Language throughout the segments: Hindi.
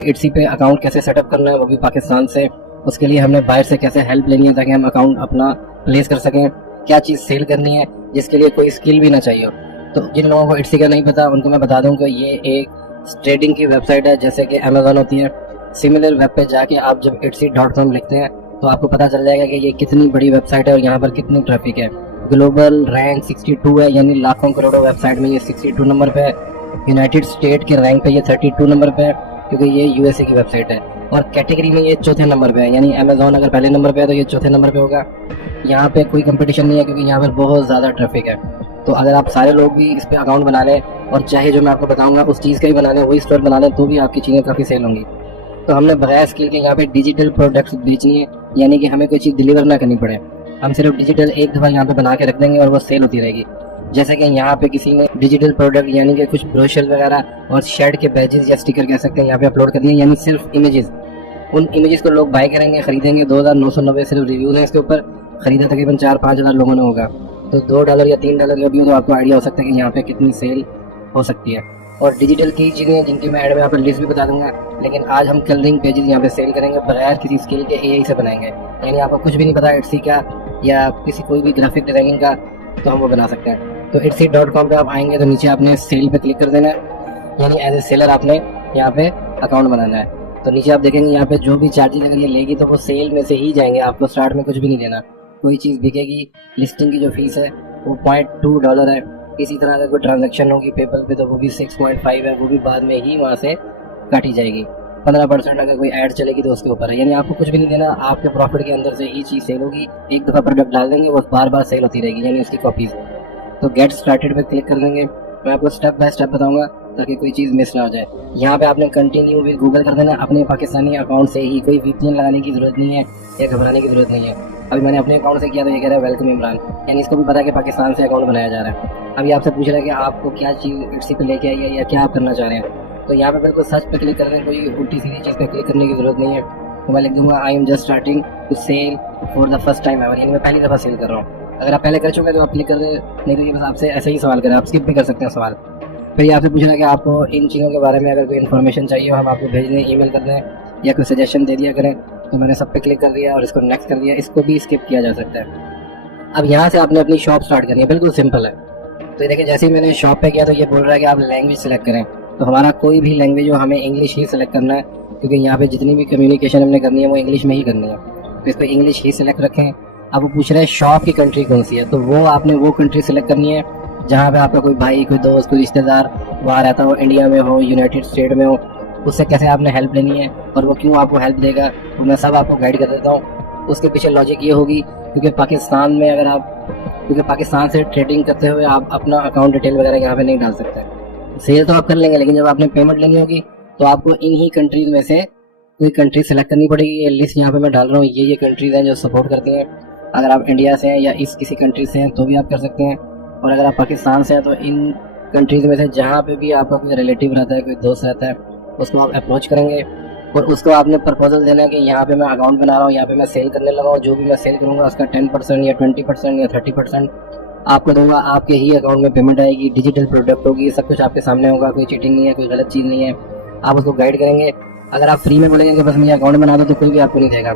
इट्सी पे अकाउंट कैसे सेटअप करना है वो भी पाकिस्तान से। उसके लिए हमने बाहर से कैसे हेल्प लेनी है ताकि हम अकाउंट अपना प्लेस कर सकें, क्या चीज़ सेल करनी है जिसके लिए कोई स्किल भी ना चाहिए हो। तो जिन लोगों को इट्सी का नहीं पता उनको मैं बता दूं कि ये एक ट्रेडिंग की वेबसाइट है जैसे कि अमेजोन होती है। सिमिलर वेब पे जाके आप जब itsy.com लिखते हैं तो आपको पता चल जाएगा कि ये कितनी बड़ी वेबसाइट है और यहाँ पर कितनी ट्रैफिक है। ग्लोबल रैंक 62 है, यानी लाखों करोड़ों वेबसाइट में ये 62 नंबर पे है। यूनाइटेड स्टेट के रैंक पे ये 32 नंबर पे है क्योंकि ये यूएसए की वेबसाइट है। और कैटेगरी में ये चौथे नंबर पे है, यानी अमेजोन अगर पहले नंबर पे है तो ये चौथे नंबर पे होगा। यहाँ पे कोई कंपटीशन नहीं है क्योंकि यहाँ पर बहुत ज़्यादा ट्रैफिक है। तो अगर आप सारे लोग भी इस पर अकाउंट बना लें और चाहे जो मैं आपको बताऊंगा उस चीज़ का ही बना लें, वही स्टोर बना लें, तो भी आपकी चीज़ें काफ़ी सेल होंगी। तो हमने बगैर स्किल के यहाँ पे डिजिटल प्रोडक्ट्स बेचनी है, यानी कि हमें कोई चीज़ डिलीवर ना करनी पड़े। हम सिर्फ डिजिटल एक दफ़ा यहाँ पे बना के रख देंगे और वो सेल होती रहेगी। जैसे कि यहाँ पे किसी ने डिजिटल प्रोडक्ट यानी कि कुछ ब्रोशर वगैरह और शर्ट के बैजेस या स्टिकर कह सकते हैं यहाँ पे अपलोड कर दिए, यानी सिर्फ इमेजेस। उन इमेजेस को लोग बाय करेंगे, खरीदेंगे। 2990 सिर्फ रिव्यूज हैं इसके ऊपर, खरीदा तकरीबन 4-5 हज़ार लोगों ने होगा। तो $2 या $3 का भी हो तो आपको आइडिया हो सकता है कि यहाँ पे कितनी सेल हो सकती है। और डिजिटल की चीज़ें हैं जिनकी मैं ऐड में यहाँ पर लिस्ट भी बता दूंगा, लेकिन आज हम कलरिंग पेजेस यहाँ पे सेल करेंगे बगैर किसी स्किल के, एआई से बनाएंगे। यानी आपको कुछ भी नहीं पता इट्सी का या किसी कोई भी ग्राफिक डिजाइनिंग का, तो हम वो बना सकते हैं। तो itsy.com पे आप आएंगे तो नीचे आपने सेल पे क्लिक कर देना है, यानी एज ए सेलर आपने यहाँ पे अकाउंट बनाना है। तो नीचे आप देखेंगे यहाँ पे जो भी चार्जेस अगर ये लेगी तो वो सेल में से ही जाएंगे, आपको स्टार्ट में कुछ भी नहीं देना। कोई चीज़ बिकेगी, लिस्टिंग की जो फीस है वो $0.2 है। इसी तरह अगर कोई ट्रांजेक्शन होगी पेपल पे तो वो भी 6.5 है, वो भी बाद में ही वहाँ से काटी जाएगी। 15% अगर कोई ऐड चलेगी तो उसके ऊपर है, यानी आपको कुछ भी नहीं देना, आपके प्रॉफिट के अंदर से ही चीज़ सेल होगी। एक दफ़ा प्रोडक्ट डाल देंगे वो बार बार सेल होती रहेगी, यानी उसकी कॉपीज़। तो गेट स्टार्टेड पे क्लिक कर देंगे। मैं आपको स्टेप बाय स्टेप बताऊंगा ताकि कोई चीज़ मिस ना हो जाए। यहाँ पे आपने कंटिन्यू विद गूगल कर देना अपने पाकिस्तानी अकाउंट से ही, कोई VPN लगाने की ज़रूरत नहीं है या घबराने की ज़रूरत नहीं है। अभी मैंने अपने अकाउंट से किया तो ये कह रहा है वेलकम इमरान, यानी इसको भी पता है कि पाकिस्तान से अकाउंट बनाया जा रहा है। अभी आपसे पूछ रहा है कि आपको क्या चीज़ इट्सी पे लेके आई है या क्या आप करना चाह रहे हैं। तो यहाँ पे बिल्कुल सर्च पे क्लिक कर दें, कोई उल्टी सीधी चीज़ पे क्लिक करने की ज़रूरत नहीं है। तो मैं लिख दूँगा I am just starting to sell for the first time ever, यानी मैं पहली दफ़ा सेल कर रहा हूँ। अगर आप पहले कर चुके हैं तो आप क्लिक कर दें, नहीं तो ये बस आपसे ऐसे ही सवाल करें, आप स्किप भी कर सकते हैं सवाल। फिर ये आपसे पूछना कि आपको इन चीज़ों के बारे में अगर कोई इन्फॉर्मेशन चाहिए हो हम आपको भेज दें, ईमेल कर दें या कोई सजेशन दे दिया करें। तो मैंने सब पे क्लिक कर दिया और इसको नेक्स्ट कर दिया, इसको भी स्किप किया जा सकता है। अब यहाँ से आपने अपनी शॉप स्टार्ट करनी है, बिल्कुल सिंपल है। तो देखिए जैसे ही मैंने शॉप पे किया तो ये बोल रहा है कि आप लैंग्वेज सेलेक्ट करें। तो हमारा कोई भी लैंग्वेज हो हमें इंग्लिश ही सेलेक्ट करना है, क्योंकि यहाँ पे जितनी भी कम्युनिकेशन हमने करनी है वो इंग्लिश में ही करनी है। तो इसको इंग्लिश ही सिलेक्ट रखें। अब वो पूछ रहे हैं शॉप की कंट्री कौन सी है, तो वो आपने वो कंट्री सेलेक्ट करनी है जहाँ पे आपका कोई भाई, कोई दोस्त, कोई रिश्तेदार वहाँ रहता हो, इंडिया में हो, यूनाइटेड स्टेट में हो। उससे कैसे आपने हेल्प लेनी है और वो क्यों आपको हेल्प देगा तो मैं सब आपको गाइड कर देता हूँ। उसके पीछे लॉजिक ये होगी क्योंकि पाकिस्तान में अगर आप, क्योंकि पाकिस्तान से ट्रेडिंग करते हुए आप अपना अकाउंट डिटेल वगैरह यहाँ पे नहीं डाल सकते। सेल तो आप कर लेंगे लेकिन जब आपने पेमेंट लेनी होगी तो आपको इन ही कंट्रीज में से कोई कंट्री सेलेक्ट करनी पड़ेगी। ये लिस्ट यहाँ पे मैं डाल रहा हूँ, ये कंट्रीज हैं जो सपोर्ट करती हैं। अगर आप इंडिया से हैं या इस किसी कंट्री से हैं तो भी आप कर सकते हैं, और अगर आप पाकिस्तान से हैं तो इन कंट्रीज़ में से जहाँ पे भी आपका कोई रिलेटिव रहता है, कोई दोस्त रहता है, उसको आप अप्रोच करेंगे और उसको आपने प्रपोजल देना है कि यहाँ पे मैं अकाउंट बना रहा हूँ, यहाँ पे मैं सेल करने लगा हूँ, जो भी मैं सेल करूँगा उसका 10% या 20% या 30% आपको दूंगा। आपके ही अकाउंट में पेमेंट आएगी, डिजिटल प्रोडक्ट होगी, सब कुछ आपके सामने होगा, कोई चीटिंग नहीं है, कोई गलत चीज़ नहीं है। आप उसको गाइड करेंगे। अगर आप फ्री में बोलेंगे कि बस मुझे अकाउंट बना दो तो कोई भी आपको नहीं देगा।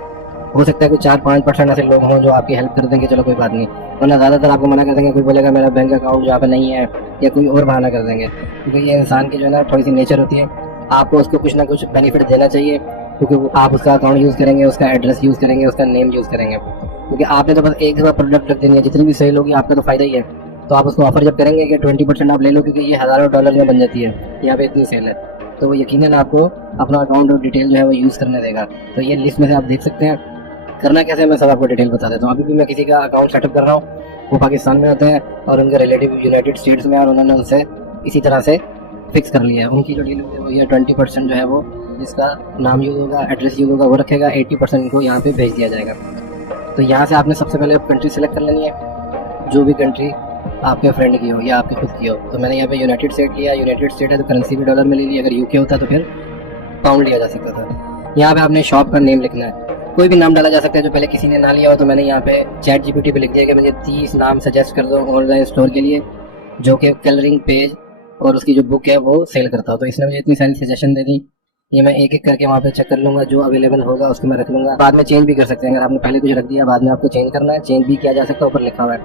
हो सकता है कोई 4-5% ऐसे लोग हों जो आपकी हेल्प कर देंगे, चलो कोई बात नहीं, वरना ज़्यादातर आपको मना कर देंगे। कोई बोलेगा मेरा बैंक अकाउंट यहाँ पे नहीं है या कोई और बहाना कर देंगे, क्योंकि ये इंसान की जो है ना थोड़ी सी नेचर होती है। आपको उसको कुछ ना कुछ बेनिफिट देना चाहिए, क्योंकि आप उसका अकाउंट यूज़ करेंगे, उसका एड्रेस यूज़ करेंगे, उसका नेम यूज़ करेंगे, क्योंकि आपने तो बस एक दफ़ा प्रोडक्ट रख देनी है, जितनी भी सेल होगी आपका तो फ़ायदा ही है। तो आप उसको ऑफर जब करेंगे कि 20% आप ले लो, क्योंकि ये हज़ारों डॉलर में बन जाती है, यहाँ पे इतनी सेल है, तो वो यकीनन आपको अपना अकाउंट और डिटेल जो है वो यूज़ करने देगा। तो ये लिस्ट में से आप देख सकते हैं। करना कैसे है मैं सब आपको डिटेल बता देता हूँ। अभी भी मैं किसी का अकाउंट सेटअप कर रहा हूँ, वो पाकिस्तान में होते हैं और उनके रिलेटिव यूनाइटेड स्टेट्स में, और उन्होंने उनसे इसी तरह से फिक्स कर लिया है। उनकी जो डील है वो ये 20% जो है वो जिसका नाम यूज़ होगा, एड्रेस यूज़ होगा वो रखेगा, 80% इनको यहाँ पे भेज दिया जाएगा। तो यहाँ से आपने सबसे पहले कंट्री सेलेक्ट कर लेनी है, जो भी कंट्री आपके फ्रेंड की हो या आपके खुद की हो। तो मैंने यहाँ पे यूनाइटेड स्टेट लिया, यूनाइटेड स्टेट है तो करेंसी भी डॉलर में ले ली, अगर यूके होता तो फिर पाउंड लिया जा सकता था। यहाँ पे आपने शॉप का नेम लिखना है, कोई भी नाम डाला जा सकता है जो पहले किसी ने ना लिया हो। तो मैंने यहाँ पे ChatGPT पे लिख दिया कि मुझे 30 नाम सजेस्ट कर दो ऑनलाइन स्टोर के लिए जो कि कलरिंग पेज और उसकी जो बुक है वो सेल करता हो। तो इसने मुझे इतनी सारी सजेशन दे दी। ये मैं एक एक करके वहाँ पे चेक कर लूँगा, जो अवेलेबल होगा उसको मैं रख लूँगा। बाद में चेंज भी कर सकते हैं, अगर आपने पहले कुछ रख दिया बाद में आपको चेंज करना है, चेंज भी किया जा सकता है, ऊपर लिखा हुआ है।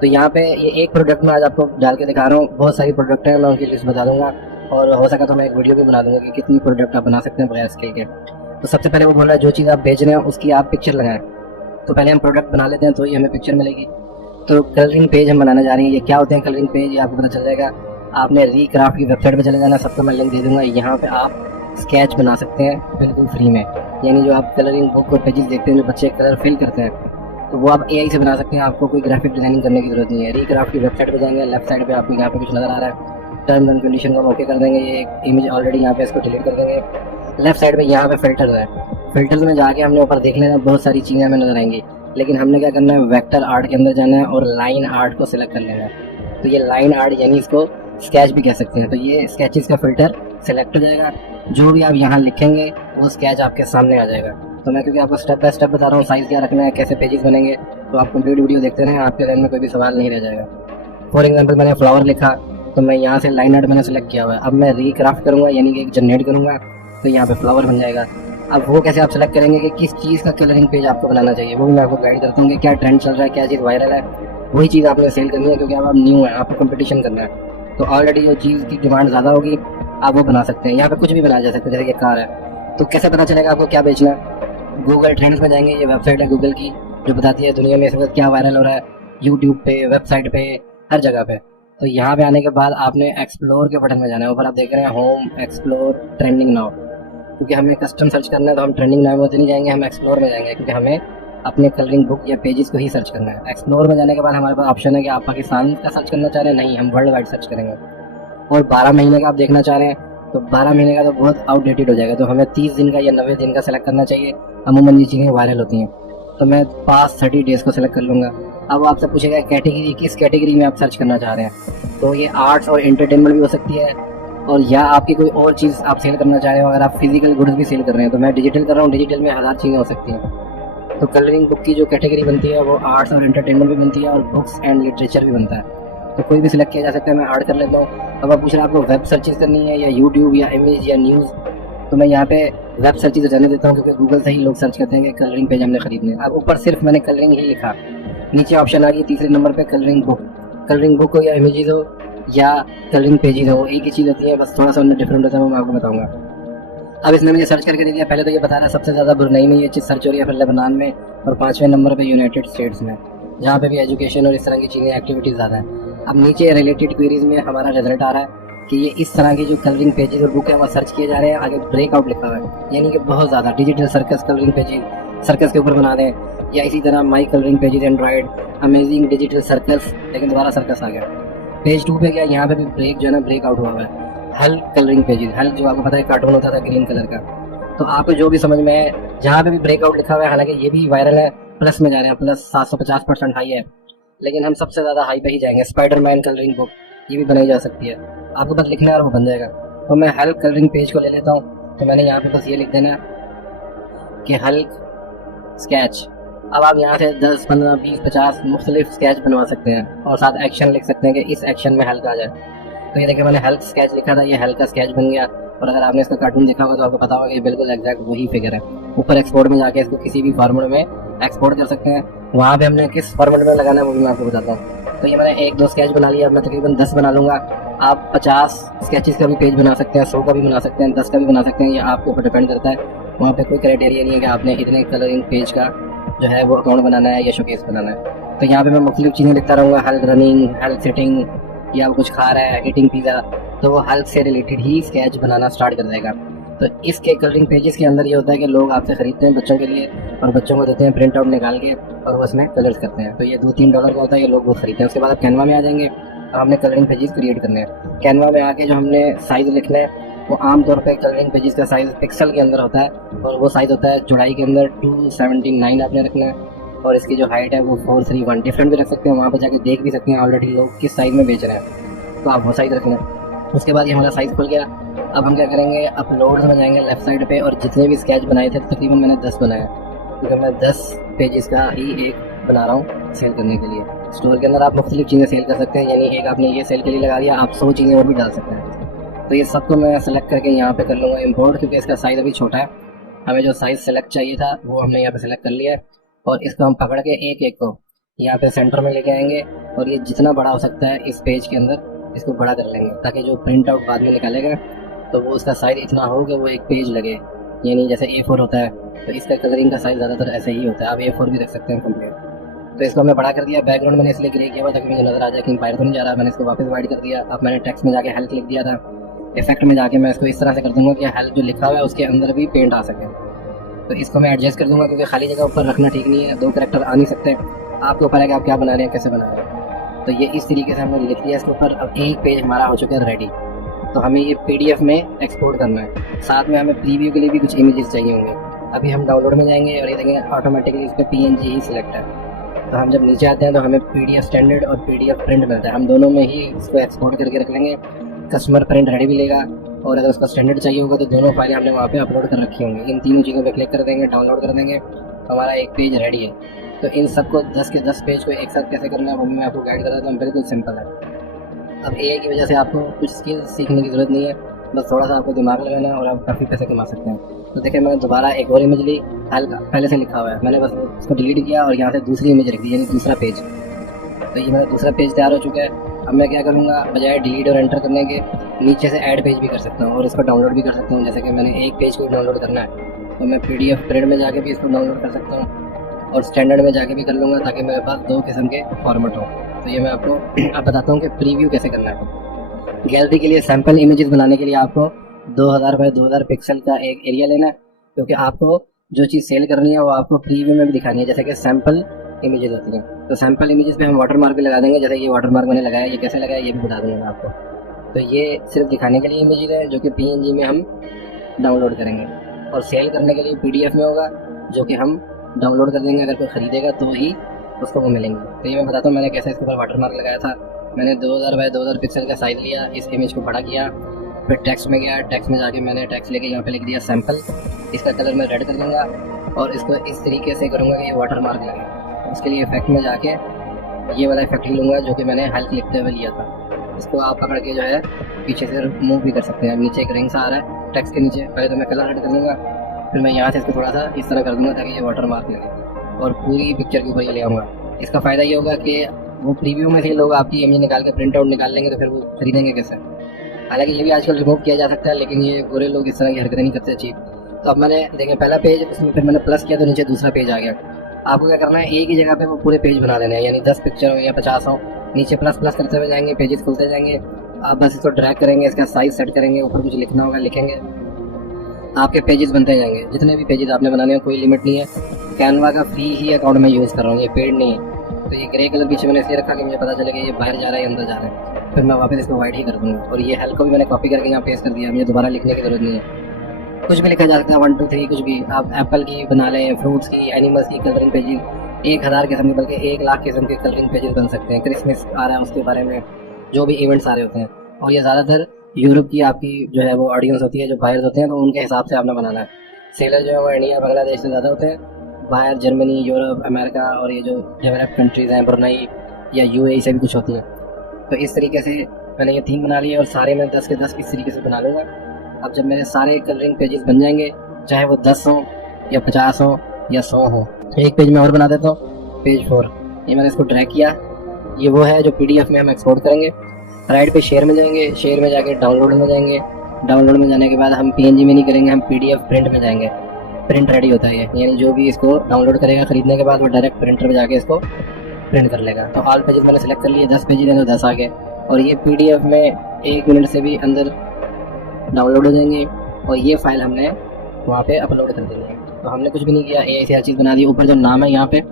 तो यहाँ पे ये एक प्रोडक्ट मैं आज आपको डाल के दिखा रहा हूँ, बहुत सारी प्रोडक्ट है, मैं उनकी लिस्ट बता दूंगा और हो सका तो मैं एक वीडियो भी बना दूंगा कि कितनी प्रोडक्ट आप बना सकते हैं बगैर स्किल के। तो सबसे पहले वो बोल रहा है जो चीज़ आप बेच रहे हैं उसकी आप पिक्चर लगाएं। तो पहले हम प्रोडक्ट बना लेते हैं तो ये हमें पिक्चर मिलेगी। तो कलरिंग पेज हम बनाने जा रहे हैं। ये क्या होते हैं कलरिंग पेज, ये आपको पता चल जाएगा। आपने रीक्राफ्ट की वेबसाइट पर चले जाना, सबको मैं लिंक दे दूंगा। यहाँ पे आप स्केच बना सकते हैं बिल्कुल फ्री में, यानी जो आप कलरिंग बुक और पेजेस देखते हैं जो बच्चे कलर फिल करते हैं, तो वो आप एआई से बना सकते हैं। आपको कोई ग्राफिक डिजाइनिंग करने की जरूरत नहीं है। रीक्राफ्ट की वेबसाइट पे जाएंगे, लेफ्ट साइड पे आपको यहाँ पे कुछ नजर आ रहा है, टर्म्स एंड कंडीशन को ओके कर देंगे। ये इमेज ऑलरेडी यहाँ पे इसको डिलीट कर देंगे। लेफ्ट साइड पे यहाँ पे फिल्टर्स है, फिल्टर्स में जाके हमने ऊपर देख लेना, बहुत सारी चीज़ें हमें नजर आएंगी। लेकिन हमने क्या करना है, वेक्टर आर्ट के अंदर जाना है और लाइन आर्ट को सिलेक्ट कर लेना है। तो ये लाइन आर्ट यानी इसको स्केच भी कह सकते हैं। तो ये स्केचेस का फिल्टर सिलेक्ट हो जाएगा, जो भी आप यहाँ लिखेंगे वो स्केच आपके सामने आ जाएगा। तो मैं क्योंकि आपको स्टेप बाय स्टेप बता रहा हूँ साइज़ क्या रखना है, कैसे पेजेस बनेंगे, तो आप कंप्लीट वीडियो देखते रहें, आपके ध्यान में कोई भी सवाल नहीं रह जाएगा। फॉर एग्जांपल मैंने फ्लावर लिखा तो मैं यहाँ से लाइन आर्ट मैंने सेलेक्ट किया हुआ है। अब मैं रीक्राफ्ट करूँगा यानी कि एक जनरेट करूँगा तो यहाँ पे फ्लावर बन जाएगा। अब वो कैसे आप सेलेक्ट करेंगे कि किस चीज़ का कलरिंग पेज आपको बनाना चाहिए, वो भी मैं आपको गाइड करता हूँ कि क्या ट्रेंड चल रहा है, क्या चीज़ वायरल है, वही चीज़ आपने सेल करनी है। क्योंकि अब आप न्यू है, आपको कंपटीशन करना है, तो ऑलरेडी जो चीज़ की डिमांड ज़्यादा होगी आप वो बना सकते हैं। यहाँ पे कुछ भी बनाया जा सकता है, जैसे कि कार है। तो कैसे पता चलेगा आपको क्या बेचना है, गूगल ट्रेंड्स में जाएंगे, ये वेबसाइट है गूगल की जो बताती है दुनिया में इस वक्त क्या वायरल हो रहा है, यूट्यूब पे, वेबसाइट पे, हर जगह पे। तो यहाँ पे आने के बाद आपने एक्सप्लोर के बटन में जाना है। ऊपर आप देख रहे हैं होम, एक्सप्लोर, ट्रेंडिंग नाउ। क्योंकि हमें कस्टम सर्च करना है तो हम ट्रेंडिंग नाउ में तो नहीं जाएंगे, हम एक्सप्लोर में जाएंगे, क्योंकि हमें अपने कलरिंग बुक या पेजेस को ही सर्च करना है। एक्सप्लोर में जाने के बाद हमारे पास ऑप्शन है कि आप पाकिस्तान का सर्च करना चाह रहे हैं, नहीं हम वर्ल्ड वाइड सर्च करेंगे। और 12 महीने का आप देखना चाह रहे हैं तो 12 महीने का तो बहुत आउटडेटेड हो जाएगा, तो हमें 30 दिन का या 90 दिन का सेलेक्ट करना चाहिए। अमूमन ये चीज़ें वायरल होती हैं, तो मैं पास 30 डेज़ को सेलेक्ट कर लूँगा। अब आपसे पूछेगा कैटेगरी, किस कैटेगरी में आप सर्च करना चाह रहे हैं, तो ये आर्ट्स और एंटरटेनमेंट भी हो सकती है, और या आपकी कोई और चीज़ आप सेल करना चाह रहे हो। अगर आप फिजिकल गुड्स भी सेल कर रहे हैं तो मैं डिजिटल कर रहा हूँ, डिजिटल में 1000 चीज़ें हो सकती हैं। तो कलरिंग बुक की जो कैटेगरी बनती है वो आर्ट्स और एंटरटेनमेंट भी बनती है और बुक्स एंड लिटरेचर भी बनता है। तो कोई भी सिलेक्ट किया जा सकता है, मैं ऐड कर लेता हूँ। अब आप पूछ रहे हैं आपको वेब सर्चेज करनी है या यूट्यूब या इमेज या न्यूज़, तो मैं यहाँ पे वेब सर्चेज रहने देता हूँ, क्योंकि गूगल से ही लोग सर्च करते हैं कि कलरिंग पेज हमने खरीदने। अब ऊपर सिर्फ मैंने कलरिंग ही लिखा, नीचे ऑप्शन आ गई तीसरे नंबर पे कलरिंग बुक। कलरिंग बुक हो या इमेजेस हो या कलरिंग पेजेस हो, एक ही चीज़ होती है, बस थोड़ा सा उनमें डिफरेंट होता है, वो मैं आपको बताऊँगा। अब इसने मुझे सर्च करके दे दिया। पहले तो ये बता रहा है सबसे ज़्यादा ब्रुनई में ये चीज़ सर्च हो रही है, फिर लेबनान में, और 5वें नंबर पे यूनाइटेड स्टेट्स में, जहाँ पे भी एजुकेशन और इस तरह की चीज़ें एक्टिविटीज़ ज़्यादा है। अब नीचे रिलेटेड क्वेरीज में हमारा रिजल्ट आ रहा है कि ये इस तरह के जो कलरिंग पेजेस और बुक है वो सर्च किए जा रहे हैं। आगे ब्रेकआउट लिखा हुआ है, यानी कि बहुत ज़्यादा digital circus colouring pages circus के ऊपर बना दें, या इसी तरह my colouring pages android, amazing digital circus, लेकिन दोबारा सर्कस आ गया। पेज 2 पे गया, यहाँ पे भी ब्रेक जो है ना ब्रेकआउट हुआ है। हल्क कलरिंग पेजेस, हल्क जो आपको पता है कार्टून होता था ग्रीन कलर का, तो आपको जो भी समझ में है, जहाँ पे भी ब्रेकआउट लिखा हुआ है, हालांकि ये भी वायरल है, प्लस में जा रहे हैं, प्लस 750% हाई है, लेकिन हम सबसे ज़्यादा हाई पे ही जाएंगे। स्पाइडरमैन कलरिंग बुक, ये भी बनाई जा सकती है, आपको बस लिखना है और वो बन जाएगा। तो मैं हल्क कलरिंग पेज को ले लेता हूँ, तो मैंने यहाँ पे बस ये लिख देना कि हल्क स्केच। अब आप यहाँ से 10, 15, 20, 50 मुख्तलिफ स्केच बनवा सकते हैं और साथ एक्शन लिख सकते हैं कि इस एक्शन में हल्क आ जाए। तो ये देखिए मैंने हल्क स्केच लिखा था, ये हल्क का स्केच बन गया। और अगर आपने इसका कार्टून देखा होगा तो आपको पता होगा कि बिल्कुल एग्जैक्ट वही फिगर है। ऊपर एक्सपोर्ट में जाके इसको किसी भी फॉर्मेट में एक्सपोर्ट कर सकते हैं। वहाँ पे हमने किस फॉर्मेट में लगाना है वो भी मैं आपको बताता हूँ। तो ये मैंने 1-2 स्केच बना लिया, अब मैं तकरीबन 10 बना लूँगा। आप 50 स्केचेस का भी पेज बना सकते हैं, 100 का भी बना सकते हैं, 10 का भी बना सकते हैं, ये आपके ऊपर डिपेंड करता है। वहाँ पे कोई क्राइटेरिया नहीं है कि आपने इतने कलरिंग पेज का जो है वो अकाउंट बनाना है या शोकेस बनाना है। तो यहाँ पे मैं मुख्तलिफ चीज़ें लिखता रहूँगा, हेल्थ रनिंग, हेल्थ सिटिंग, या कुछ खा रहा है, ईटिंग पिज़्ज़ा, तो वो हेल्थ से रिलेटेड ही स्केच बनाना स्टार्ट कर देगा। तो इसके कलरिंग पेजेस के अंदर ये होता है कि लोग आपसे ख़रीदते हैं बच्चों के लिए और बच्चों को देते हैं प्रिंट आउट निकाल के और वो उसमें कलर्स करते हैं। तो ये $2-3 का होता है, ये लोग वो खरीदते हैं। उसके बाद आप कैनवा में आ जाएंगे और हमने कलरिंग पेजेस क्रिएट करने हैं। कैनवा में आके जो हमने साइज़ लिखना है वो आमतौर पे कलरिंग पेजेस का साइज़ पिक्सल के अंदर होता है और वो साइज़ होता है चौड़ाई के अंदर 279 आपने रखना है और इसकी जो हाइट है वो 431। डिफरेंट भी रख सकते हैं, वहाँ पर जाके देख भी सकते हैं ऑलरेडी लोग किस साइज़ में बेच रहे हैं, तो आप वो साइज़ रखना है। उसके बाद ये हमारा साइज़ खुल गया। अब हम क्या करेंगे, अपलोड्स में जाएंगे लेफ्ट साइड पे और जितने भी स्केच बनाए थे तकरीबन मैंने 10 बनाए, क्योंकि मैं 10 पेजेस का ही एक बना रहा हूँ सेल करने के लिए। स्टोर के अंदर आप मुख्तलिफ चीज़ें सेल कर सकते हैं, यानी एक आपने ये सेल के लिए लगा दिया, आप 100 चीज़ें और भी डाल सकते हैं। तो ये सबको मैं सेलेक्ट करके यहाँ पे कर लूँगा इंपोर्ट, क्योंकि इसका साइज़ अभी छोटा है। हमें जो साइज़ सेलेक्ट चाहिए था वो हमने यहाँ पे सेलेक्ट कर लिया है। और इसको हम पकड़ के एक एक को यहाँ पे सेंटर में लेके आएंगे, और ये जितना बड़ा हो सकता है इस पेज के अंदर इसको बड़ा कर लेंगे, ताकि जो प्रिंट आउट बाद में निकालेगा तो वो उसका साइज़ इतना हो कि वो एक पेज लगे। यानी जैसे A4 होता है तो इसका कलरिंग का साइज़ ज़्यादातर ऐसे ही होता है, आप A4 भी रख सकते हैं कंप्लीट। तो इसको हमने बड़ा कर दिया। बैकग्राउंड मैंने इसलिए ग्रे किया हुआ ताकि मुझे नजर आ जाए कि बाहर तो नहीं जा रहा। मैंने इसको वापस वाइड कर दिया। अब मैंने टेक्स्ट में जाके हेल्थ लिख दिया था। इफेक्ट में जाके मैं इसको इस तरह से कर दूंगा कि हेल्थ जो लिखा हुआ है उसके अंदर भी पेंट आ सके। तो इसको मैं एडजस्ट कर दूंगा, क्योंकि खाली जगह ऊपर रखना ठीक नहीं है, 2 कैरेक्टर आ नहीं सकते। आपके ऊपर है कि आप क्या बना रहे हैं, कैसे बना रहे हैं। तो ये इस तरीके से हमने लिख दिया इसके ऊपर। अब एक पेज हमारा हो चुका है रेडी। तो हमें ये PDF में एक्सपोर्ट करना है। साथ में हमें प्रीव्यू के लिए भी कुछ इमेजेस चाहिए होंगे। अभी हम डाउनलोड में जाएंगे और ये देखेंगे ऑटोमेटिकली इस पर PNG ही सिलेक्ट है। तो हम जब नीचे आते हैं तो हमें PDF स्टैंडर्ड और PDF प्रिंट मिलता है। हम दोनों में ही इसको एक्सपोर्ट करके रख लेंगे। कस्टमर प्रिंट रेडी भी लेगा, और अगर उसका स्टैंडर्ड चाहिए होगा तो दोनों फाइलें हमने वहाँ पे अपलोड कर रखी होंगी। इन तीनों चीज़ों पे क्लिक कर देंगे, डाउनलोड कर देंगे, हमारा एक पेज रेडी है। तो इन सबको 10 के 10 पेज को एक साथ कैसे करना है वो मैं आपको गाइड कर रहा था। बिल्कुल सिंपल है। अब AI की वजह से आपको कुछ स्किल्स सीखने की ज़रूरत नहीं है, बस थोड़ा सा आपको दिमाग लगाना है और आप काफ़ी पैसे कमा सकते हैं। तो देखिए मैंने दोबारा एक और इमेज ली, हल्का पहले से लिखा हुआ है, मैंने बस उसको डिलीट किया और यहाँ से दूसरी इमेज रख दी, यानी दूसरा पेज। तो ये मेरा दूसरा पेज तैयार हो चुका है। अब मैं क्या करूँगा, बजाय डिलीट और एंटर करने के नीचे से ऐड पेज भी कर सकता हूँ और इसको डाउनलोड भी कर सकता हूँ। जैसे कि मैंने एक पेज को डाउनलोड करना है तो मैं PDF प्रिंट में जाके भी इसको डाउनलोड कर सकता हूँ और स्टैंडर्ड में जाके भी कर लूँगा, ताकि मेरे पास 2 किस्म के फॉर्मेट हो। तो ये मैं आपको अब बताता हूँ कि प्रीव्यू कैसे करना है। गैलरी के लिए सैम्पल इमेजेस बनाने के लिए आपको 2000 बाय 2000 पिक्सल का एक एरिया लेना है, क्योंकि आपको जो चीज़ सेल करनी है वो आपको प्रीव्यू में भी दिखानी है। जैसे कि सैम्पल इमेजेस होती हैं, तो सैम्पल इमेजेस पे हम वाटर मार्क भी लगा देंगे। जैसे ये वाटर मार्क मैंने लगाया, ये कैसे लगाया ये भी बता दूंगा मैं आपको। तो ये सिर्फ दिखाने के लिए इमेजेस है जो कि PNG में हम डाउनलोड करेंगे, और सेल करने के लिए PDF में होगा जो कि हम डाउनलोड कर देंगे। अगर कोई ख़रीदेगा तो ही उसको वो मिलेंगे। तो ये मैं बताता हूँ मैंने कैसे इसके ऊपर वाटर मार्क लगाया था। मैंने 2000 बाय 2000 पिक्सल का साइज़ लिया, इस इमेज को बड़ा किया, फिर टेक्स्ट में गया, टेक्स्ट में जाके मैंने टेक्स्ट लेके यहाँ पे लिख दिया सैम्पल। इसका कलर मैं रेड कर दूँगा और इसको इस तरीके से करूँगा कि ये वाटर मार्क लगे। उसके लिए इफेक्ट में जाके ये वाला इफेक्ट ही लूँगा जो कि मैंने हेल्थ लिखते हुए लिया था। इसको आप पकड़ के जो है पीछे से मूव भी कर सकते हैं। अब नीचे एक रिंग सा आ रहा है टेक्स्ट के नीचे, पहले तो मैं कलर रेड कर दूँगा, फिर मैं यहाँ से इसको थोड़ा सा इस तरह कर दूँगा ताकि ये वाटर मार्क लगे, और पूरी पिक्चर के ऊपर ये ले आऊँगा। इसका फ़ायदा ये होगा कि वो प्रीव्यू में से लोग आपकी इमेज निकाल के प्रिंट आउट निकाल लेंगे, तो फिर वो खरीदेंगे कैसे। हालांकि ये भी आजकल रिमूव किया जा सकता है, लेकिन ये गोरे लोग इस तरह की हरकतें नहीं करते चीज़। तो अब मैंने देखें पहला पेज, उसमें फिर मैंने प्लस किया तो नीचे दूसरा पेज आ गया। आपको क्या करना है, एक ही जगह पे वो पूरे पेज बना देना है, यानी 10 पिक्चर हो या 50 हो, नीचे प्लस प्लस करते हुए जाएंगे, पेजेस खुलते जाएंगे। आप बस इसको ड्रैग करेंगे, इसका साइज सेट करेंगे, ऊपर कुछ लिखना होगा लिखेंगे, आपके पेजेस बनते जाएंगे। जितने भी पेजेस आपने बनाने हैं कोई लिमिट नहीं है। कैनवा का फ्री ही अकाउंट में यूज़ कर रहा हूँ, ये पेड नहीं है। तो ये ग्रे कलर पीछे मैंने इसलिए रखा कि मुझे पता चले कि ये बाहर जा रहा है अंदर जा रहा है। फिर मैं वापस इसको वाइट ही कर दूँगा, और ये हेल्थ को भी मैंने कॉपी करके यहाँ पेस्ट कर दिया, मुझे दोबारा लिखने की जरूरत नहीं है। कुछ भी लिखा जा सकता है, 1 2 3 कुछ भी। आप एप्पल की बना लें, फ्रूट्स की, एनिमल्स की कलरिंग पेजेस 1000 किस्म के, बल्कि 1 लाख किस्म के कलरिंग पेजेस बन सकते हैं। क्रिसमस आ रहा है उसके बारे में, जो भी इवेंट्स आ रहे होते हैं। और ये ज़्यादातर यूरोप की आपकी जो है वो ऑडियंस होती है, जो बाहर होते हैं, तो उनके हिसाब से आपने बनाना है। सेलर जो है वो इंडिया बांग्लादेश से ज़्यादा होते हैं, बाहर जर्मनी, यूरोप, अमेरिका और ये जो डेवलप कंट्रीज़ हैं, ब्रुनई या UAE से भी कुछ होती हैं। तो इस तरीके से मैंने ये 3 बना लिए, और सारे मैं 10 के 10 इस तरीके से बना लूँगा। अब जब मेरे सारे कलरिंग पेजेस बन जाएंगे, चाहे वो 10 हो या 50 हो या 100 हो, एक पेज में और बना देता हूँ, पेज 4। ये मैंने इसको ड्रैग किया, ये वो है जो PDF में हम एक्सपोर्ट करेंगे। राइट पे शेयर में जाएंगे, शेयर में जाके डाउनलोड में जाएंगे, डाउनलोड में जाने के बाद हम PNG में नहीं करेंगे, हम PDF प्रिंट में जाएंगे। प्रिंट रेडी होता है ये, यानी जो भी इसको डाउनलोड करेगा खरीदने के बाद वो डायरेक्ट प्रिंटर में जाके इसको प्रिंट कर लेगा। तो ऑल पेजेस मैंने सेलेक्ट कर लिए, 10 पेजेस हैं तो 10 आ गए, और ये PDF में 1 मिनट से भी अंदर डाउनलोड हो जाएंगे, और ये फाइल हमने वहाँ पे अपलोड कर देनी है। तो हमने कुछ भी नहीं किया, AI से हर चीज़ बना दी। ऊपर जो नाम है यहाँ पे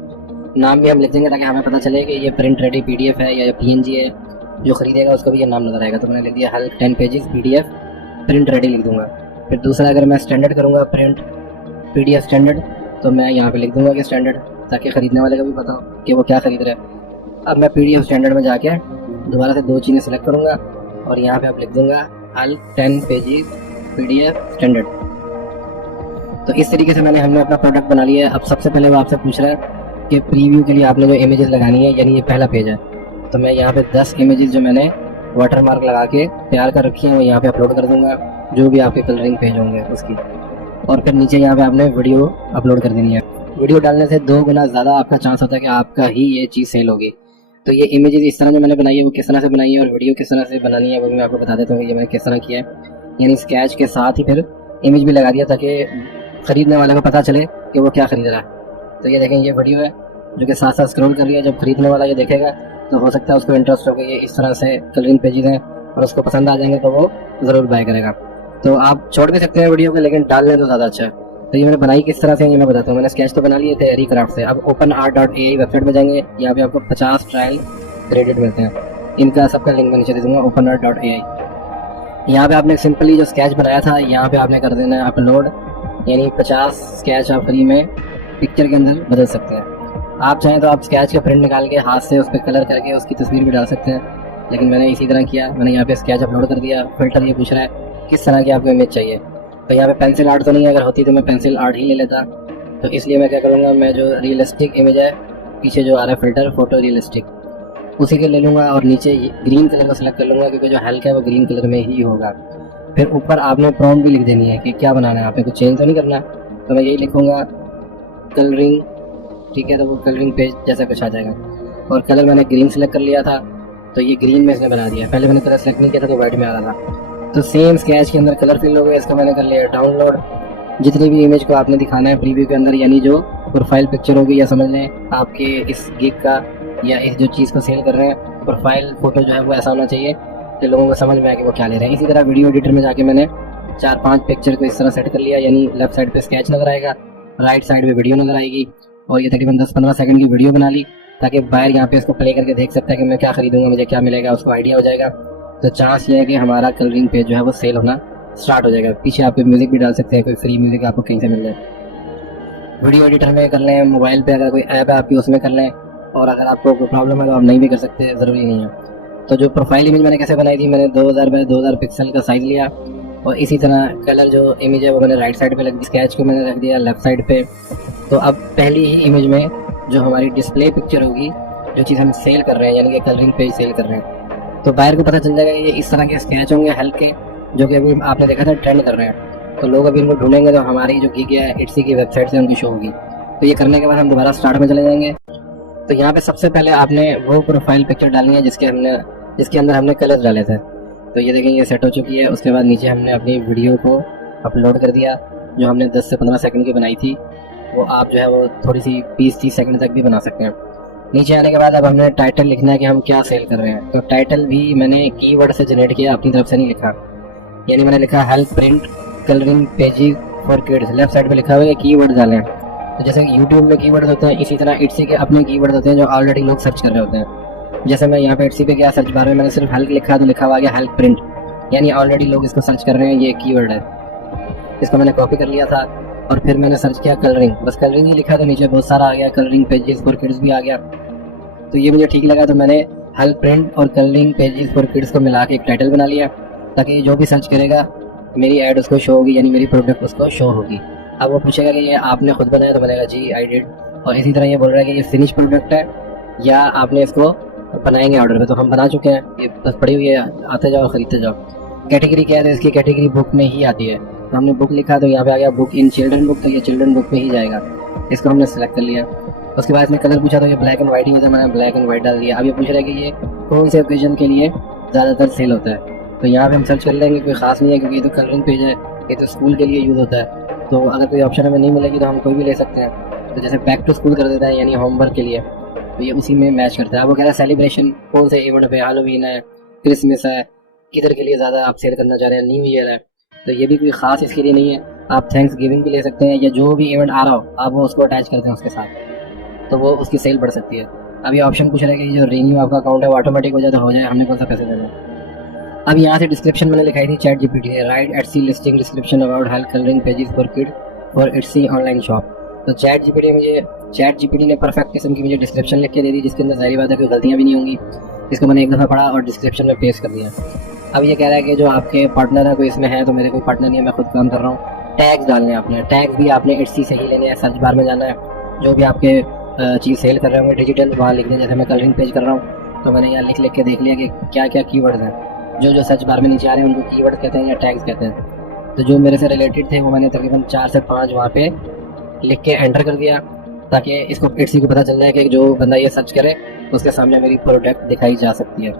नाम भी हम लिख देंगे ताकि हमें पता चले कि ये प्रिंट रेडी PDF है या PNG है, जो खरीदेगा उसको भी ये नाम नजर आएगा। तो मैंने लिख दिया help 10 pages PDF print ready लिख दूंगा। फिर दूसरा अगर मैं स्टैंडर्ड करूँगा प्रिंट PDF स्टैंडर्ड, तो मैं यहाँ पे लिख दूंगा कि स्टैंडर्ड, ताकि ख़रीदने वाले को भी पता हो कि वो क्या ख़रीद रहा है। अब मैं PDF स्टैंडर्ड में जाके दोबारा से 2 चीज़ें सेलेक्ट करूँगा, और यहाँ पे आप लिख दूंगा हेल्प 10 पेजेस PDF स्टैंडर्ड। तो इस तरीके से हमने अपना प्रोडक्ट बना लिया है। अब सबसे पहले वो आपसे पूछ रहा है कि प्रीव्यू के लिए आपने जो इमेजेस लगानी है, यानी ये पहला पेज है, तो मैं यहाँ पे 10 इमेजेस जो मैंने वाटर मार्क लगा के तैयार कर रखी है, मैं यहाँ पे अपलोड कर दूंगा जो भी आपके कलरिंग पेज होंगे उसकी। और फिर नीचे यहाँ पे आपने वीडियो अपलोड कर देनी है। वीडियो डालने से 2 गुना ज़्यादा आपका चांस होता है कि आपका ही ये चीज़ सेल होगी। तो ये इमेजेस इस तरह जो मैंने बनाई है वो किस तरह से बनाई है और वीडियो किस तरह से बनानी है वो भी मैं आपको बता देता हूँ। ये मैंने किस तरह किया है, यानी स्केच के साथ ही फिर इमेज भी लगा दिया ताकि ख़रीदने वाले को पता चले कि वो क्या ख़रीद रहा है। तो ये देखें, ये वीडियो है जो कि साथ साथ स्क्रॉल कर रही है। जब खरीदने वाला ये देखेगा तो हो सकता है उसको इंटरेस्ट हो कि ये इस तरह से कलरिंग पेजेस हैं और उसको पसंद आ जाएंगे तो वो ज़रूर बाय करेगा। तो आप छोड़ भी सकते हैं वीडियो को, लेकिन डाल लें तो ज़्यादा अच्छा है। तो ये मैंने बनाई किस तरह से ये मैं बताता हूँ। मैंने स्केच तो बना लिए थे एरीक्राफ्ट से। अब openart.ai वेबसाइट में जाएंगे, यहाँ पे आपको 50 ट्रायल क्रेडिट मिलते हैं। इनका सबका लिंक मैं नीचे दे दूँगा, openart.ai। यहाँ पे आपने सिंपली जो स्केच बनाया था यहाँ पे आपने कर देना है अपलोड, यानी 50 स्केच आप फ्री में पिक्चर के अंदर बदल सकते हैं। आप चाहें तो आप स्केच का प्रिंट निकाल के हाथ से उस पर कलर करके उसकी तस्वीर भी डाल सकते हैं, लेकिन मैंने इसी तरह किया। मैंने यहाँ पे स्केच अपलोड कर दिया। फिल्टर ये पूछ रहा है किस तरह की आपको इमेज चाहिए, तो यहाँ पे पेंसिल आर्ट तो नहीं है, अगर होती तो मैं पेंसिल आर्ट ही ले लेता। तो इसलिए मैं क्या करूँगा, मैं जो रियलिस्टिक इमेज है पीछे जो आ रहा है फिल्टर फोटो रियलिस्टिक, उसी के ले लूँगा और नीचे ग्रीन कलर को सिलेक्ट कर लूँगा क्योंकि जो हल्का है वो ग्रीन कलर में ही होगा। फिर ऊपर आपने प्रॉम्प्ट भी लिख देनी है कि क्या बनाना है, आपने कुछ चेंज तो नहीं करना। तो मैं यही लिखूँगा कलरिंग, ठीक है, तो वो कलरिंग पेज जैसा कुछ आ जाएगा। और कलर मैंने ग्रीन सेलेक्ट कर लिया था तो ये ग्रीन में इसने बना दिया। पहले मैंने कलर सेलेक्ट नहीं किया था तो वाइट में आ रहा था। तो सेम स्केच के अंदर कलर फिल हो गया। इसका मैंने कर लिया डाउनलोड। जितनी भी इमेज को आपने दिखाना है प्रीव्यू के अंदर, यानी जो प्रोफाइल पिक्चर होगी या समझ लें आपके इस गिग का या इस जो चीज़ को सेल कर रहे हैं, प्रोफाइल फोटो जो है वो ऐसा होना चाहिए कि लोगों को समझ में आए कि वो क्या ले रहे हैं। इसी तरह वीडियो एडिटर में जाके मैंने 4-5 पिक्चर को इस तरह सेट कर लिया, यानी लेफ्ट साइड पे स्केच नजर आएगा, राइट साइड पे वीडियो नजर आएगी। और ये तकरीबन 10-15 सेकंड की वीडियो बना ली ताकि बाहर यहाँ पे इसको प्ले करके देख सकता है कि मैं क्या खरीदूंगा, मुझे क्या मिलेगा, उसको आइडिया हो जाएगा। तो चांस ये है कि हमारा कलरिंग पेज जो है वो सेल होना स्टार्ट हो जाएगा। पीछे आप म्यूज़िक भी डाल सकते हैं, कोई फ्री म्यूज़िक आपको कहीं से मिल जाए। वीडियो एडिटर में कर लें, मोबाइल पे अगर कोई ऐप है आपकी उसमें कर लें, और अगर आपको कोई प्रॉब्लम है तो आप नहीं भी कर सकते, ज़रूरी नहीं है। तो जो प्रोफाइल इमेज मैंने कैसे बनाई थी, मैंने 2000 बाय 2000 पिक्सल का साइज़ लिया और इसी तरह कलर जो इमेज है वो मैंने राइट साइड पे रख दी, स्केच को मैंने रख दिया लेफ्ट साइड पे। तो अब पहली ही इमेज में जो हमारी डिस्प्ले पिक्चर होगी, जो चीज़ हम सेल कर रहे हैं यानी कि कलरिंग पेज सेल कर रहे हैं, तो बाहर को पता चल जाएगा ये इस तरह के स्केच होंगे हल्के, जो कि अभी आपने देखा था ट्रेंड कर रहे हैं। तो लोग अभी इनको ढूंढेंगे तो हमारी जो गिग है इट्सी की वेबसाइट से उनकी शो होगी। तो ये करने के बाद हम दोबारा स्टार्ट में चले जाएंगे। तो यहाँ पे सबसे पहले आपने वो प्रोफाइल पिक्चर डालनी है जिसके अंदर हमने कलर डाले थे। तो ये देखें ये सेट हो चुकी है। उसके बाद नीचे हमने अपनी वीडियो को अपलोड कर दिया जो हमने 10 से 15 सेकंड की बनाई थी। वो आप जो है वो थोड़ी सी 20-30 सेकंड तक भी बना सकते हैं। नीचे आने के बाद अब हमने टाइटल लिखना है कि हम क्या सेल कर रहे हैं। तो टाइटल भी मैंने कीवर्ड से जनरेट किया, अपनी तरफ से नहीं लिखा। यानी मैंने लिखा help print colouring pages for kids, left side पे लिखा हुआ है कीवर्ड डालें। तो जैसे यूट्यूब में कीवर्ड होते हैं, इसी तरह इट्सी के अपने कीवर्ड होते हैं जो ऑलरेडी लोग सर्च कर रहे होते हैं। जैसे मैं यहाँ पे इट्सी पे गया सर्च बार में, मैंने सिर्फ हेल्प लिखा तो लिखा हुआ गया हेल्प प्रिंट, यानी ऑलरेडी लोग इसको सर्च कर रहे हैं, ये कीवर्ड है। इसको मैंने कॉपी कर लिया था और फिर मैंने सर्च किया कलरिंग, बस कलरिंग ही लिखा तो नीचे बहुत सारा आ गया, कलरिंग पेजेस फॉर किड्स भी आ गया। तो ये मुझे ठीक लगा तो मैंने हेल्प प्रिंट और कलरिंग पेजेस फॉर किड्स को मिला के एक टाइटल बना लिया ताकि जो भी सर्च करेगा मेरी ऐड उसको शो होगी, यानी मेरी प्रोडक्ट उसको शो होगी। अब वो पूछेगा कि ये आपने खुद बनाया, तो बोलेगा जी आई डिड। और इसी तरह ये बोल रहा है कि ये फिनिश प्रोडक्ट है या आपने इसको बनाएंगे ऑर्डर पे, तो हम बना चुके हैं, ये बस पड़ी हुई है, आते जाओ खरीदते जाओ। कैटेगरी क्या है, तो इसकी कैटेगरी बुक में ही आती है। तो हमने बुक लिखा तो यहाँ पे आ गया बुक इन चिल्ड्रन बुक, तो ये चिल्ड्रन बुक में ही जाएगा। इसको हमने सेलेक्ट कर लिया। उसके बाद इसने कलर पूछा तो ये ब्लैक एंड वाइट ही होता है, मैंने ब्लैक एंड वाइट डाल दिया। अब ये पूछ रहा है कि ये कौन से ओकेजन के लिए ज़्यादातर सेल होता है। तो यहाँ पे हम सर्च कर लेंगे, कोई ख़ास नहीं है क्योंकि ये तो कलरिंग पेज है, ये तो स्कूल के लिए यूज़ होता है। तो अगर कोई ऑप्शन हमें नहीं मिलेगी तो हम कोई भी ले सकते हैं। तो जैसे बैक टू स्कूल कर देते हैं यानी होमवर्क के लिए, तो ये उसी में मैच करता है। अब वो कह रहा है सेलिब्रेशन कौन से इवेंट पे, हैलोवीन है, क्रिसमस है, किधर के लिए ज़्यादा आप सेल करना चाह रहे हैं, न्यू ईयर है। तो ये भी कोई ख़ास इसके लिए नहीं है, आप थैंक्स गिविंग भी ले सकते हैं या जो भी इवेंट आ रहा हो आप वो उसको अटैच करते हैं उसके साथ, तो वो उसकी सेल बढ़ सकती है। अब ये ऑप्शन पूछ रहा है कि जो रीन्यू आपका अकाउंट है वो ऑटोमेटिक हो जाए तो हो जाए, हमने कौन सा पैसे देना है। अब यहाँ से डिस्क्रिप्शन मैंने लिखाई थी चैट जीपीटी है, write Etsy listing description about help colouring pages for kid for Etsy online shop. तो चैट जीपीटी ने परफेक्ट किस्म की मुझे डिस्क्रिप्शन लिख के दे दी जिसके अंदर जाहिर बात है कोई गलतियाँ भी नहीं होंगी। इसको मैंने एक दफ़ा पढ़ा और डिस्क्रिप्शन में पेस्ट कर दिया। अब ये कह रहा है कि जो आपके पार्टनर है कोई इसमें है, तो मेरे कोई पार्टनर नहीं है, मैं खुद काम कर रहा हूँ। टैग्स डालने हैं आपने, टैग्स भी आपने इट्सी से ही लेने हैं, सर्च बार में जाना है, जो भी आपके चीज़ सेल कर रहे होंगे डिजिटल वहाँ लिख दें। जैसे मैं कलरिंग पेज कर रहा हूँ तो मैंने यहाँ लिख के देख लिया कि क्या क्या कीवर्ड्स हैं, जो जो सर्च बार में नीचे आ रहे हैं उनको कीवर्ड्स कहते हैं या टैग्स कहते हैं। तो जो मेरे से रिलेटेड थे वो मैंने तकरीबन 4 से 5 वहाँ पे लिख के एंटर कर दिया, ताकि इसको इट्सी को पता चल जाए कि जो बंदा ये सर्च करे उसके सामने मेरी प्रोडक्ट दिखाई जा सकती है।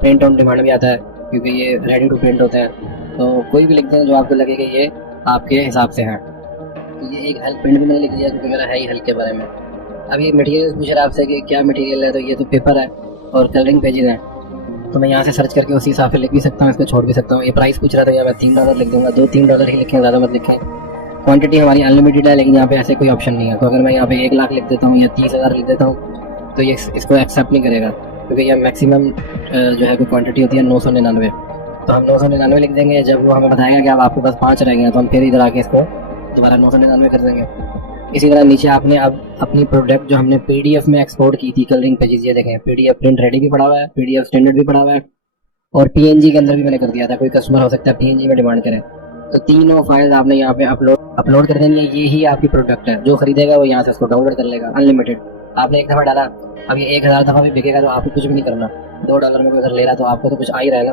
प्रिंट ऑन डिमांड भी आता है क्योंकि ये रेडी टू प्रिंट होते हैं, तो कोई भी लिखते हैं जो आपको लगे कि ये आपके हिसाब से है। तो ये एक हेल्प प्रिंट भी मैंने लिख दिया क्योंकि मेरा है ही हेल्प के बारे में। अब ये मटेरियल पूछ रहा है आपसे कि क्या मटेरियल है, तो ये तो पेपर है और कलरिंग पेजेस हैं। तो मैं यहाँ से सर्च करके उसी हिसाब से लिख भी सकता हूँ, इसको छोड़ भी सकता हूँ। ये प्राइस पूछ रहा था, यहाँ मैं $3 लिख दूँगा, $2-3 ही लिखें, ज़्यादा मत लिखें। क्वांटिटी हमारी अनलिमिटेड है, लेकिन यहाँ पे ऐसे कोई ऑप्शन नहीं है। तो अगर मैं यहाँ पे 1 लाख लिख देता हूँ या 30,000 लिख देता हूँ तो ये इसको एक्सेप्ट नहीं करेगा, क्योंकि यह मैक्सिमम जो है कोई क्वांटिटी होती है 999। तो हम 999 लिख देंगे। जब वो हमें बताएगा कि अब आपके पास 5 रह गए हैं, तो हम फिर इधर आके इसको दोबारा 999 कर देंगे। इसी तरह नीचे आपने अब अपनी प्रोडक्ट जो हमने PDF में एक्सपोर्ट की थी, कलरिंग पेजेस, ये देखें, PDF प्रिंट रेडी भी पड़ा हुआ है, PDF स्टैंडर्ड भी पड़ा हुआ है, और PNG के अंदर भी मैंने कर दिया था। कोई कस्टमर हो सकता है PNG में डिमांड करे, तो तीनों फाइल्स आपने यहाँ पे अपलोड कर देनी है। ये ही आपकी प्रोडक्ट है, जो खरीदेगा वो यहाँ से उसको डाउनलोड कर लेगा, अनलिमिटेड। आपने एक दफ़ा डाला, अब ये 1000 दफ़ा भी बिकेगा तो आपको कुछ भी नहीं करना। $2 में कोई अगर ले रहा तो आपको तो कुछ आ ही रहेगा।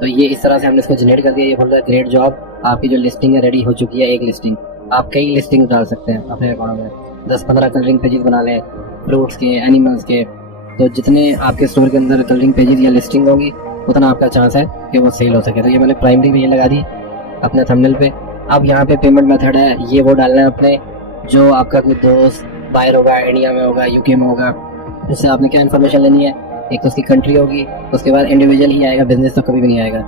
तो ये इस तरह से हमने इसको जनरेट कर दिया। ये बोल रहा है ग्रेट जॉब, आपकी जो लिस्टिंग है रेडी हो चुकी है। एक लिस्टिंग, आप कई लिस्टिंग डाल सकते हैं अपने अकाउंट में, 10-15 कलरिंग पेजेस बना लें, फ्रूट्स के, एनिमल्स के। तो जितने आपके स्टोर के अंदर कलरिंग पेजेस या लिस्टिंग होगी उतना आपका चांस है कि वो सेल हो सके। तो ये मैंने प्राइमरी में ये लगा दी अपने थंबनेल पे। अब यहाँ पे पेमेंट मेथड है, ये वो डालना है अपने, जो आपका कोई दोस्त बाहर होगा, इंडिया में होगा, UK में होगा, उससे आपने क्या इन्फॉर्मेशन लेनी है। एक तो उसकी कंट्री होगी, उसके बाद इंडिविजुअल ही आएगा, बिजनेस तो कभी भी नहीं आएगा।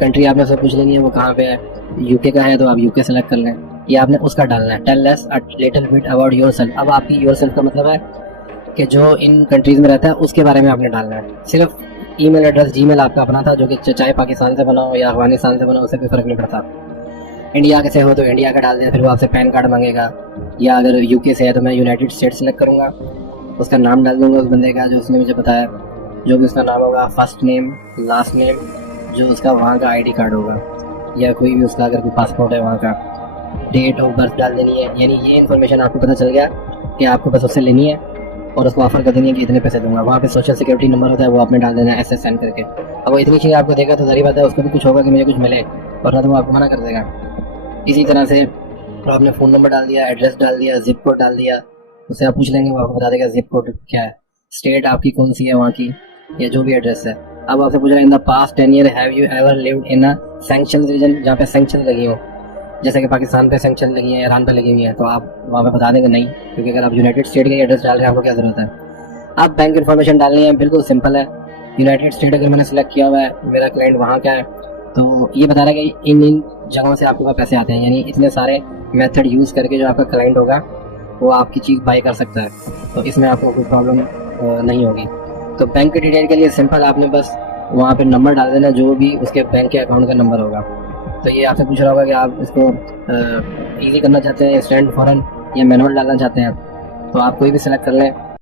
कंट्री आपने उससे पूछ लेनी है वो कहाँ पे है, UK का है तो आप UK सेलेक्ट कर लें। ये आपने उसका डालना है, tell us a little bit about yourself. अब आपकी योरसेल्फ का मतलब है कि जो इन कंट्रीज में रहता है उसके बारे में आपने डालना है। सिर्फ ईमेल एड्रेस जीमेल आपका अपना था, जो कि चाहे पाकिस्तान से बना हो या अफगानिस्तान से बना हो, उससे कोई फर्क नहीं पड़ता। इंडिया के से हो तो इंडिया का डाल दें, फिर वो आपसे पैन कार्ड मांगेगा। या अगर UK से है तो मैं यूनाइटेड स्टेट सेलेक्ट करूँगा, उसका नाम डाल दूँगा उस बंदे का जो उसने मुझे बताया, जो भी उसका नाम होगा, फर्स्ट नेम, लास्ट नेम, जो उसका वहाँ का ID कार्ड होगा, या कोई भी उसका अगर कोई पासपोर्ट है वहाँ का, डेट ऑफ बर्थ डाल देनी है। यानी ये इन्फॉर्मेशन आपको पता चल गया कि आपको बस उससे लेनी है और उसको ऑफर कर देनी है कि इतने पैसे दूंगा। वहाँ पे सोशल सिक्योरिटी नंबर होता है, वो आपने डाल देना है SSN करके। अब वो इतनी चीज़ें आपको देगा तो जारी बात है उसको भी कुछ होगा कि मुझे कुछ मिले, वरना तो वो आपको मना कर देगा। इसी तरह से तो आपने फ़ोन नंबर डाल दिया, एड्रेस डाल दिया, जिप कोड डाल दिया, उससे आप पूछ लेंगे, वो आपको बता देगा जिप कोड क्या है, स्टेट आपकी कौन सी है वहाँ की, या जो भी एड्रेस है। अब आपसे पूछ रहा है in the past 10 year have you ever lived in a sanction region, जहाँ पे सैंक्शन लगी हो, जैसे कि पाकिस्तान पे सैंक्शन लगी है, ईरान पे लगी हुई है, तो आप वहाँ पे बता देंगे नहीं, क्योंकि अगर आप यूनाइटेड स्टेट का एड्रेस डाल रहे हैं आपको क्या ज़रूरत है। आप बैंक इन्फॉर्मेशन डालनी है, बिल्कुल सिंपल है। यूनाइटेड स्टेट अगर मैंने सेलेक्ट किया हुआ है, मेरा क्लाइंट वहाँ का है, तो ये बता रहा है कि इन जगहों से आपके पास पैसे आते हैं। यानी इतने सारे मेथड यूज़ करके जो आपका क्लाइंट होगा वो आपकी चीज़ बाई कर सकता है, तो इसमें आपको कोई प्रॉब्लम नहीं होगी। तो बैंक की डिटेल के लिए सिंपल आपने बस वहाँ पे नंबर डाल देना, जो भी उसके बैंक के अकाउंट का नंबर होगा। तो ये आपसे पूछ रहा होगा कि आप इसको ईजी करना चाहते हैं, इंस्टेंट, फ़ौरन, या मैनुअल डालना चाहते हैं, तो आप कोई भी सिलेक्ट कर लें।